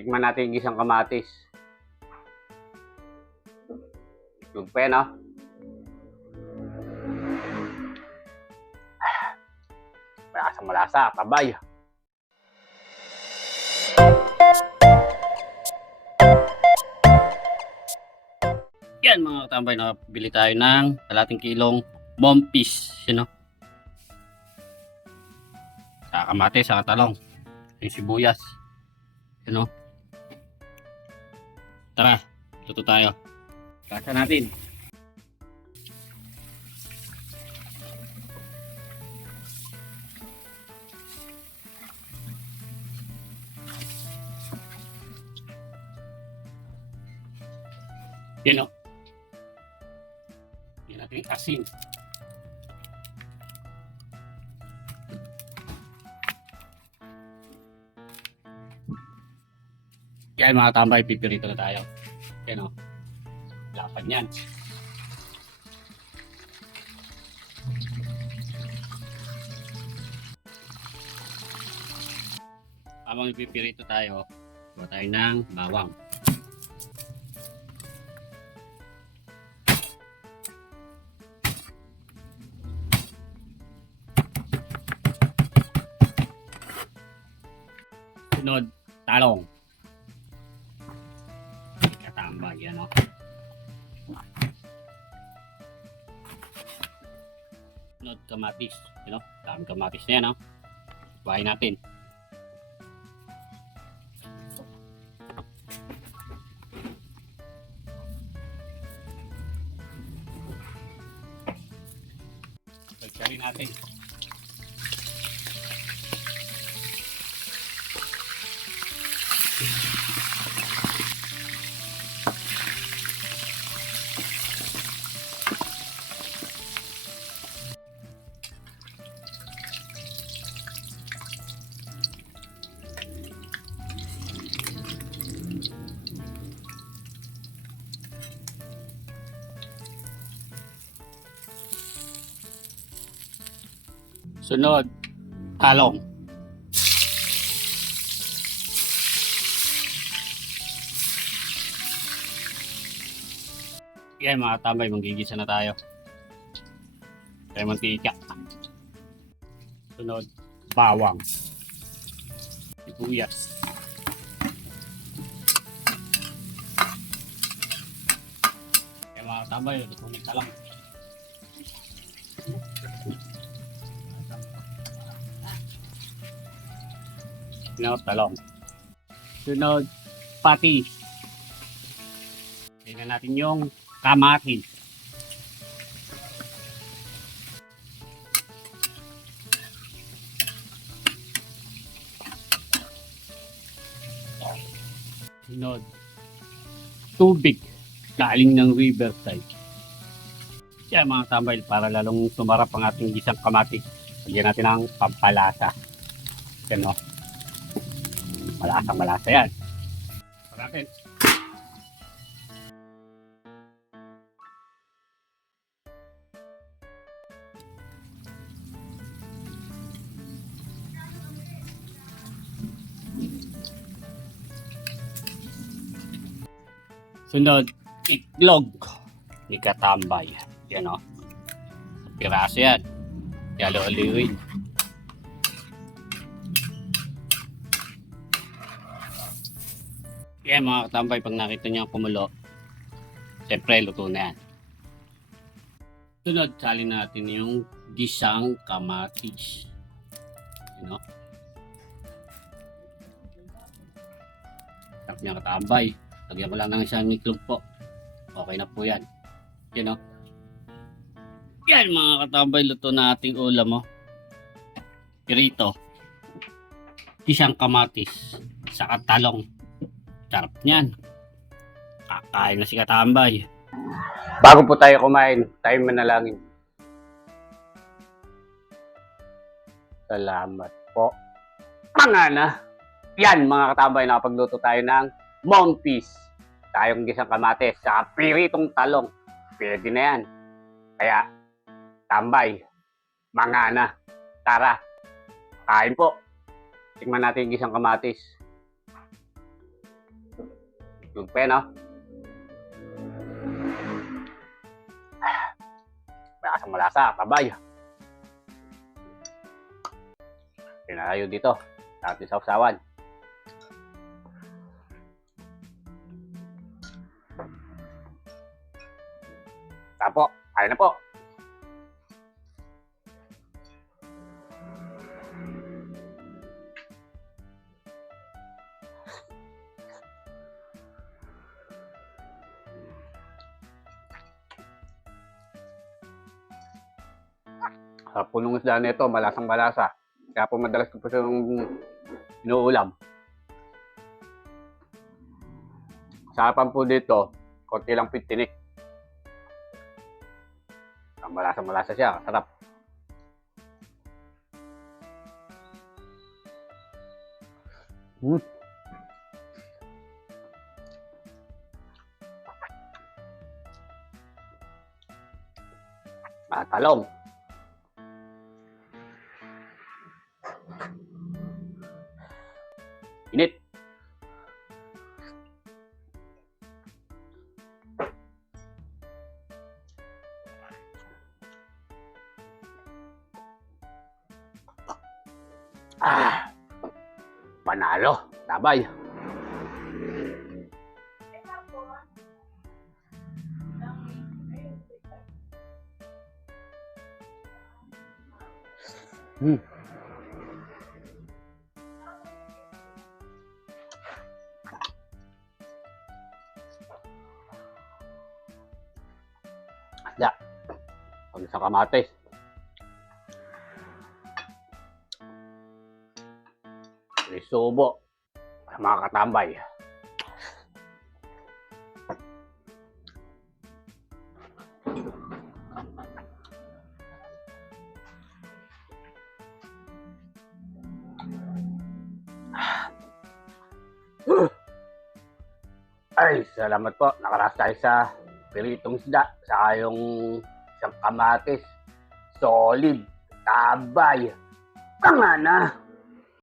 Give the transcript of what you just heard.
Tikman natin yung gisang kamatis. Yung pa yan, Malasa, tabay. Yan mga katambay, nakabili tayo ng kalating kilong mompis. Sa kamatis, sa talong, yung sibuyas. Tara, luto tayo. Kasa natin. Yan natin asin. Yan mga tambay, pipirito na tayo. Lapan yan. Habang pipirito tayo, gawa tayo ng bawang. Sunod, talong. Katambay, yan Sunod, kamatis. Daming kamatis na yan, Buhayin natin. Pagkarin natin. Sunod, talong. Yan mga tambay, manggigisa na tayo. Tayo mantika. Sunod, bawang. Sibuyas. Yan mga tambay, luto ng talong. Talong. Sunod, patis. Tingnan natin yung kamatis. Sunod, tubig. Galing ng riverside. Yan mga tambay, para lalong sumarap ang ating gisang kamatis. Lagyan natin ng pampalasa. Malasa yan. Pagkakin. Sunod, itlog. Ni katambay. Yan piraso yan. Yalo-aliwin. Yan mga katambay, pag nakita niyo kumulo, siyempre luto na yan. Sunod, salin natin yung gisang kamatis. Sarap niya katambay. Lagyan ko lang ng isang itlog po. Okay na po yan. Yan mga katambay, luto na ating ulam Pirito. Gisang kamatis. Saka talong. Sarap niyan. Kakain na si katambay. Bago po tayo kumain, tayo manalangin. Salamat po. Mangana. Yan mga katambay, nakapagluto tayo ng mompis. Tayong gisang kamatis, saka piritong talong. Pwede na yan. Kaya, tambay, mangana. Tara, kain po. Tingnan natin yung gisang kamatis. Tulog pa yan, no? Malasang malasa, tabay. Pinalayo dito. Sa ating sausawan. Tapo, ayun na po. Sa punong isda nito, malasang malasa. Kaya po madalas ko po siyang inuulam. Sarapan po dito, konti lang pitinik. Malasang malasa siya, sarap. Talong. Init. Panalo. Tabay. Asda. Pag sa kamatis. Risubo. Mga katambay. Ay, salamat po. Nakaras tayo sa piritong isda. Saka yung isang kamatis. Solid. Tabay. Tanga na.